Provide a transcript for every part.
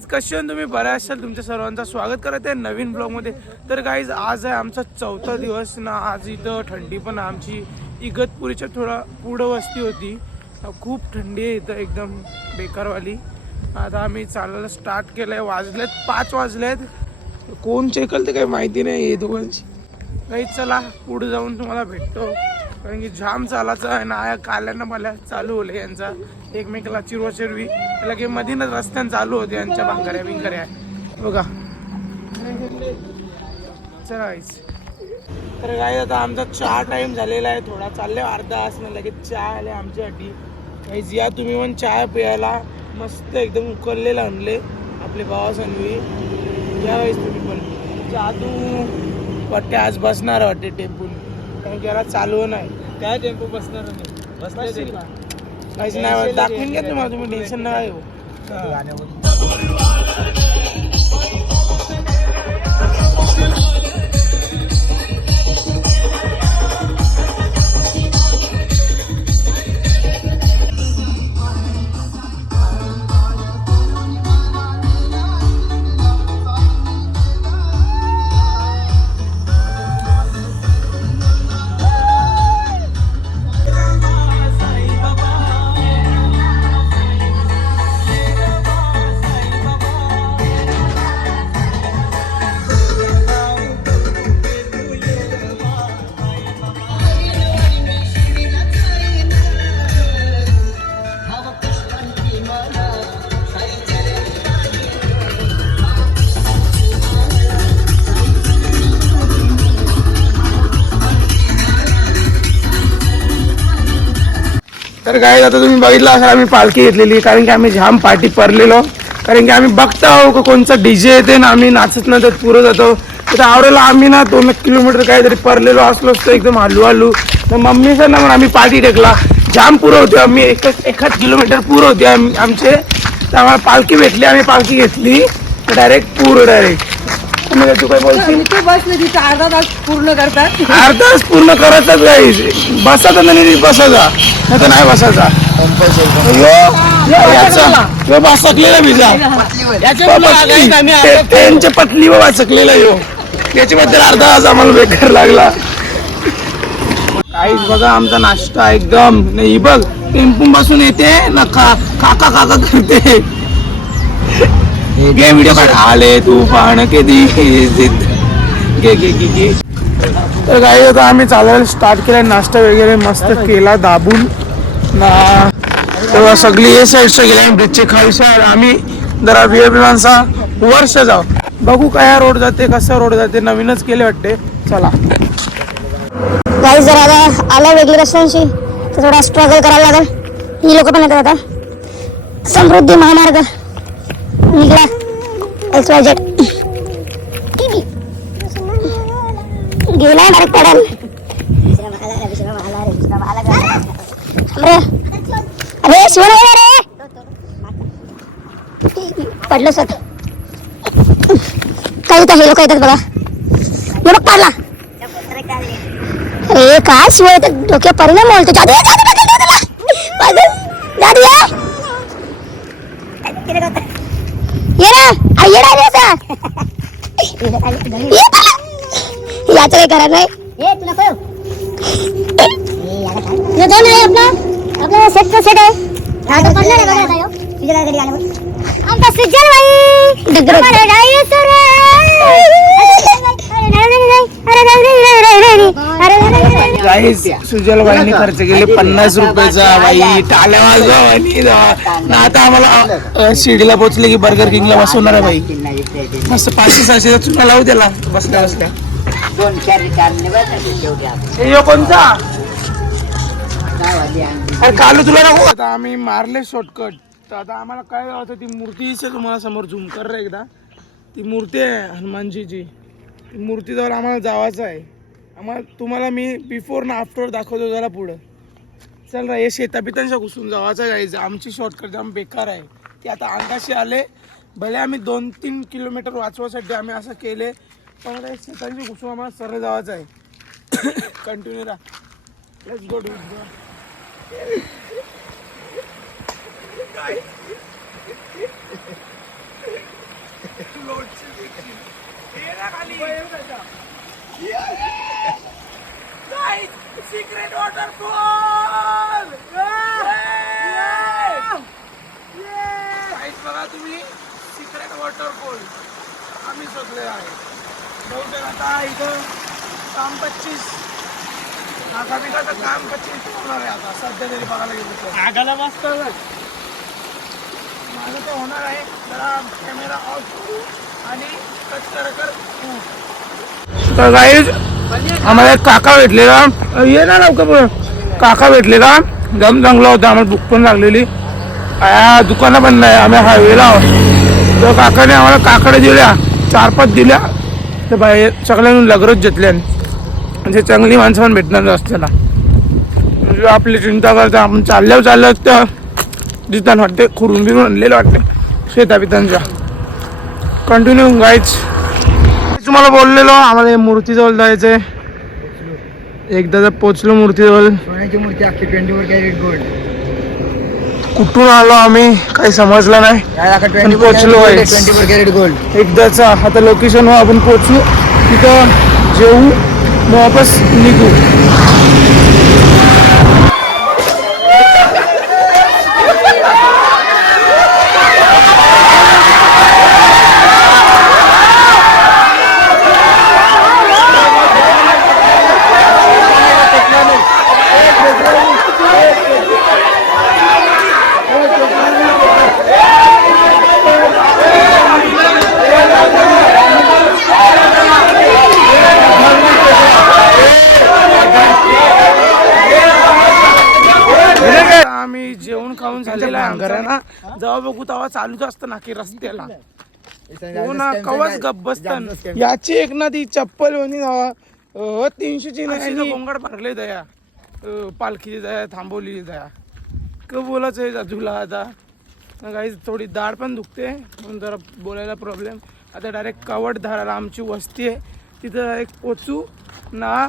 Guys कशी तुम्ही? बऱ्या असाल? तुमच्या सर्वांचं स्वागत करत आहे नवीन ब्लॉगमध्ये तर गाईज आज आहे आमचा चौथा दिवस ना आज इथं थंडी पण आमची इगतपुरीच्या थोडा पुढं वस्ती होती. खूप थंडी आहे इथं एकदम बेकारवाली. आता आम्ही चालायला स्टार्ट केलं आहे वाजलेत पाच वाजलेत. कोण चेकल ते काही माहिती नाही हे दोघांची. काही चला पुढे जाऊन तुम्हाला भेटतो. कारण की जाम चालायचं आहे ना. काल्यानं मला चालू होले यांचा. एकमेकाला चिरवा चिरवी लगे मधीनच रस्त्यानं चालू होते यांच्या भांगऱ्या बिंगऱ्या. बघा. चला तर काय आता आमचा चहा टाईम झालेला आहे. थोडा चालले अर्धा असणं लगेच चहा आले आमच्यासाठी. काहीच या तुम्ही पण चहा प्यायला. मस्त एकदम उकळलेला आणले. आपले भावा सांगवी या वेळेस तुम्ही पण. जादू वाटते आज बसणार वाटते टेम्पो याला चालू नाही. काय टेम्पो बसणार नाही बसतील का? काहीच नाही दाखवून घ्या तुम्हाला तुम्ही टेन्शन नका घेऊ. तर काय आता तुम्ही बघितलं असाल आम्ही पालखी घेतलेली कारण की आम्ही जाम पाठी पडलेलो. कारण की आम्ही बघता आहो का कोणचा डीजे येते ना आम्ही नाचत ना तर पुरं जातो. तर आवडेला आम्ही ना दोन एक किलोमीटर काहीतरी परलेलो असलो असतो एकदम हलू हलू तर मम्मीचा ना म्हणून आम्ही पाठी टेकला. जाम पुरं होते. आम्ही एक एखाद किलोमीटर पुरं होते आम्ही आमचे. तर आम्हाला पालखी भेटली आम्ही पालखी घेतली. तर डायरेक्ट पूर डायरेक्ट तू काय बोलशील ते बसले तिथे अर्धा तास पूर्ण करतात. अर्धा तास पूर्ण करतच नाही. बसायचा नाही बसायचा नाही तर नाही बसायचा यो बसकलेला विजा त्यांच्या पतली व वाचकलेला यो. त्याच्याबद्दल अर्धा तास आम्हाला बेकार लागला. काहीच बघा आमचा नाश्ता एकदम. नाही बघ टेम्पू बसून येते ना का काका काका करते. घे व्हिडिओ काढ. आले तू पाहणं कधी घे घे घे घे. तर काही आता आम्ही चालायला स्टार्ट केला नाश्ता वगैरे मस्त केला दाबून. ना तेव्हा सगळी ए साईडच्या गेल्या ब्रिजचे खालच्या आम्ही जरा विवेक माणसा वर्ष जाऊ. बघू काय रोड जाते कसा रोड जाते. नवीनच केले वाटते. चला. गाईज जरा आता आल्या वेगळी रस्त्यांशी तर थोडा स्ट्रगल करायला लागेल. ही लोक पण येतात आता. समृद्धी महामार्ग. निघला. एक्स वाय झेड गेला डायरेक्ट पडेल अरे. अरे शिवण रे पडलं सत काही तर हे लोक येतात बघा. हे पडला. अरे काय शिवाय तर डोक्या परिणाम बोलतो जादू ये, जादू नका जादू ये. ये ना आ, ये ना रे असा. ये पळा. याचं काही करा नाही ये जाऊ ना रे आपला आपला सेट तो सेट आहे आमचा सुजल बाई डगर सुजल वाहिनी खर्च केले पन्नास रुपयाचा बाई. टाल्या वाजवा आणि ना आता आम्हाला अ, शिर्डीला पोहोचले की बर्गर किंगला बसवणार आहे बाई. मस्त पाचशे सहाशे चुका लावू त्याला. बसल्या बसल्या. दोन चार हे यो कोणता अरे कालू तुला नको आता आम्ही मारले शॉर्टकट तर आता आम्हाला काय होतं ती मूर्तीच तुम्हाला समोर झुमकर रे एकदा. ती मूर्ती आहे हनुमानजीची. मूर्तीजवळ आम्हाला जावायचं आहे. आम्हाला तुम्हाला मी बिफोर ना आफ्टर दाखवतो जरा पुढं. चल रा हे शेता बितांच्या घुसून जावायचं आहे आमची शॉर्टकट जाम बेकार आहे. की आता अंगाशी आले. भले आम्ही दोन तीन किलोमीटर वाचवासाठी आम्ही असं केले पण आता हे शेतांची घुसून आम्हाला सरळ जावायचं आहे. कंटिन्यू राहा लेट्स गो डू खाली सिक्रेट वॉटरफॉल बघा तुम्ही सिक्रेट वॉटरफॉल आम्ही शोधले आहे बहुतेक आता इथं काम पच्चीस आता बिकाचं काम पच्चीस होणार आहे आता सध्या तरी बघायला गेलो आगाला मस्त माझं ते होणार आहे जरा कॅमेरा ऑफ करू आणि तर गाईज आम्हाला एक काका भेटलेला येणार ना लवकर काका भेटलेला दम चांगला होता आम्हाला बुक पण लागलेली. आया दुकानं पण नाही आम्ही हायवेला आहोत. तर काकाने आम्हाला काकडे दिल्या चार पाच दिल्या. तर बाहेर सगळ्यांनी लगरच घेतल्या म्हणजे चांगली माणसं पण भेटणार असताना म्हणजे आपली चिंता करता आपण चालल्यावर चालल्यावर तर दिसताना वाटते खुरून बिरून आणलेलं वाटते शेता पितांच्या कंटिन्यू गाईच तुम्हाला बोललेलो आम्हाला मूर्तीजवळ जायचंय. एकदा जर पोचलो मूर्तीजवळ. सोन्याची मूर्ती अख्खी ट्वेंटी फोर कॅरेट गोल्ड. कुठून आलो आम्ही? काही समजलं नाही. पोचलो आहे ट्वेंटी फोर कॅरेट गोल्ड. एकदाच आता लोकेशनवर आपण पोचू तिथं जेवू मग वापस निघू आम्ही खाऊन झालेला आहे घराना जेव्हा बघू तेव्हा चालूच असतं ना की रस्त्याला. हो ना कवाच गप बसतं. याची एक ना ती चप्पल होती ना. तीनशेची नाही गोंगड भरले दया. अं, पालखीची दया थांबवली दया. क बोलायचं आहे तुला आता. काही थोडी दाढ पण दुखते. म्हणून जरा बोलायला प्रॉब्लेम आता डायरेक्ट कवट धाराला आमची वस्ती आहे. तिथं एक पोचू ना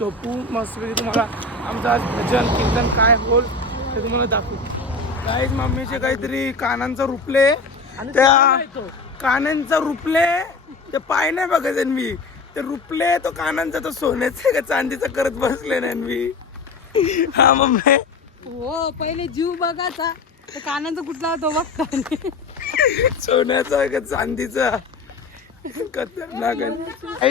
झोपू मस्तपैकी तुम्हाला आमचं आज भजन कीर्तन काय होल ते तुम्हाला दाखवू? काहीच मम्मीचे काहीतरी कानांचं रुपले. त्या कानांचं रुपले ते पाय नाही बघत मी ते रुपले तो कानांचा तो सोन्याचा का चांदीचा करत बसले नाही मी हा मम्मी. हो पहिले जीव बघायचा. तर कानाचा कुठला तो बघता सोन्याचा का चांदीचा? खतरनाक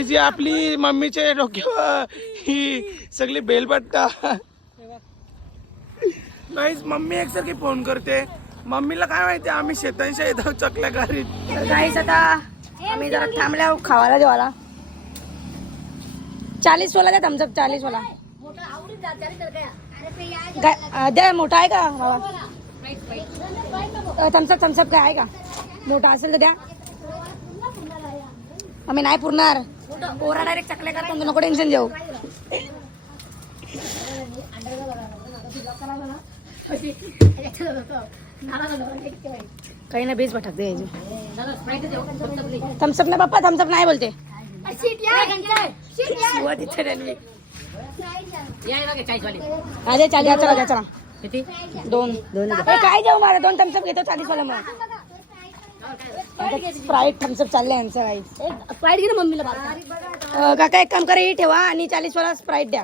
जी आपली मम्मीच्या डोक्यावर ही सगळी बेलपट्टा. नाहीच मम्मी एकसारखी फोन करते. मम्मीला काय माहिती आम्ही शेतांच्या येतो चकल्या तर नाहीच आता आम्ही जरा थांबल्या खावायला जेवायला. चाळीस वाला द्या थम्सअप चाळीस वाला काय अं, द्या मोठा आहे का बाबा? थम्सअप थम्सअप काय आहे का? मोठा असेल तर द्या. आम्ही नाही पुरणार. पोरा डायरेक्ट चकल्या करतो नको टेन्शन घेऊ. काही ना बेस भटकते थम्सअप ना पप्पा थम्सअप नाही बोलते. दे, चला द्या, चला दोन. काय जाऊ मला दोन थम्सअप घेतो चाळीस वाला मग. स्प्राईट थम्सअप चालले यांचं काही. स्प्राईट घे ना मम्मीला काका एक काम करा हे ठेवा आणि चाळीस वाला स्प्राईट द्या.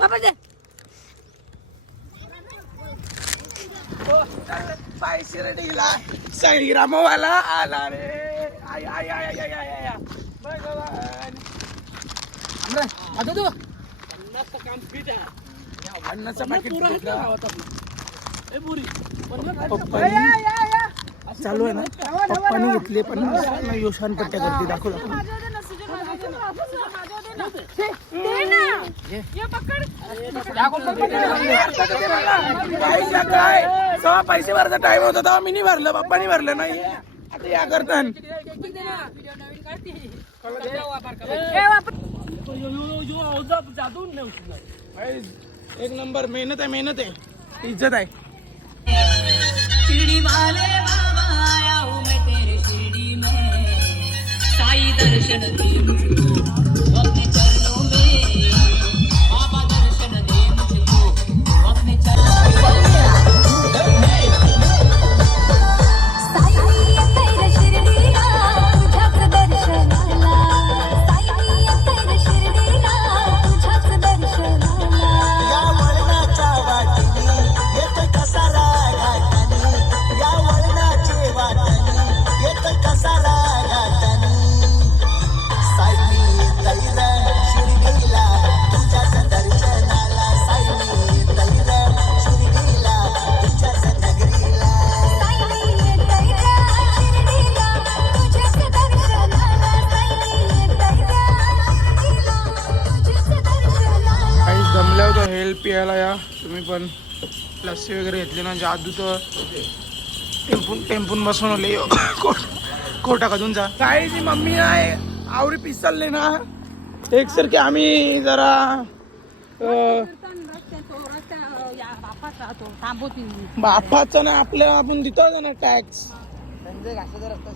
दे रेडीला श्रीरामवाला आला रे. आय आय आय आय आय आय आय भगवान अन्नाचं पाकिट घेतलं. पप्पानी चालू आहे ना? पप्पानी घेतले पण योशान पट्ट्या करते दाखव दाखव. काय पैसे भरायचा टाइम होता तेव्हा मी भरलं पप्पानी भरलं नाही आता या करतात एक नंबर मेहनत आहे मेहनत आहे इज्जत आहे शिरडी पियायला या. तुम्ही पण लस्सी वगैरे घेतली ना जादू तर. टेम्पून टेम्पून बसून आले. कोटा कधून जा. काय जी मम्मी आहे. आवरी पिसलले ना. एक की आम्ही जरा या बापाचा ना आपल्या आपण देतो ना टॅक्स संजय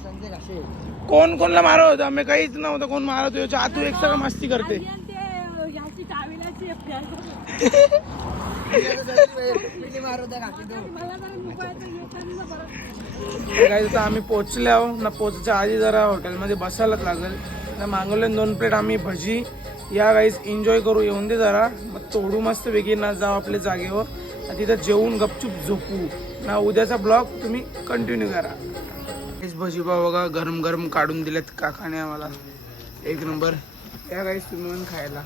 संजय घासे कोण कोणला मारत होतं? आम्ही काहीच नव्हतं कोण मारत होतो. आतू एक सगळं मस्ती करते. तर आम्ही पोचले आहो. ना पोचच्या आधी जरा हॉटेलमध्ये बसायलाच लागेल. ना मागवले दोन प्लेट आम्ही भजी. या गाईज एन्जॉय करू. येऊन दे जरा. मग तोडू मस्त वेगळी. ना जाऊ आपल्या जागेवर. तिथं जेवून गपचूप झोपू. ना उद्याचा ब्लॉग तुम्ही कंटिन्यू करा. हेच भजी पाव बघा. गरम गरम काढून दिलेत काकाने आम्हाला. एक नंबर या गाईज तुम्ही खायला.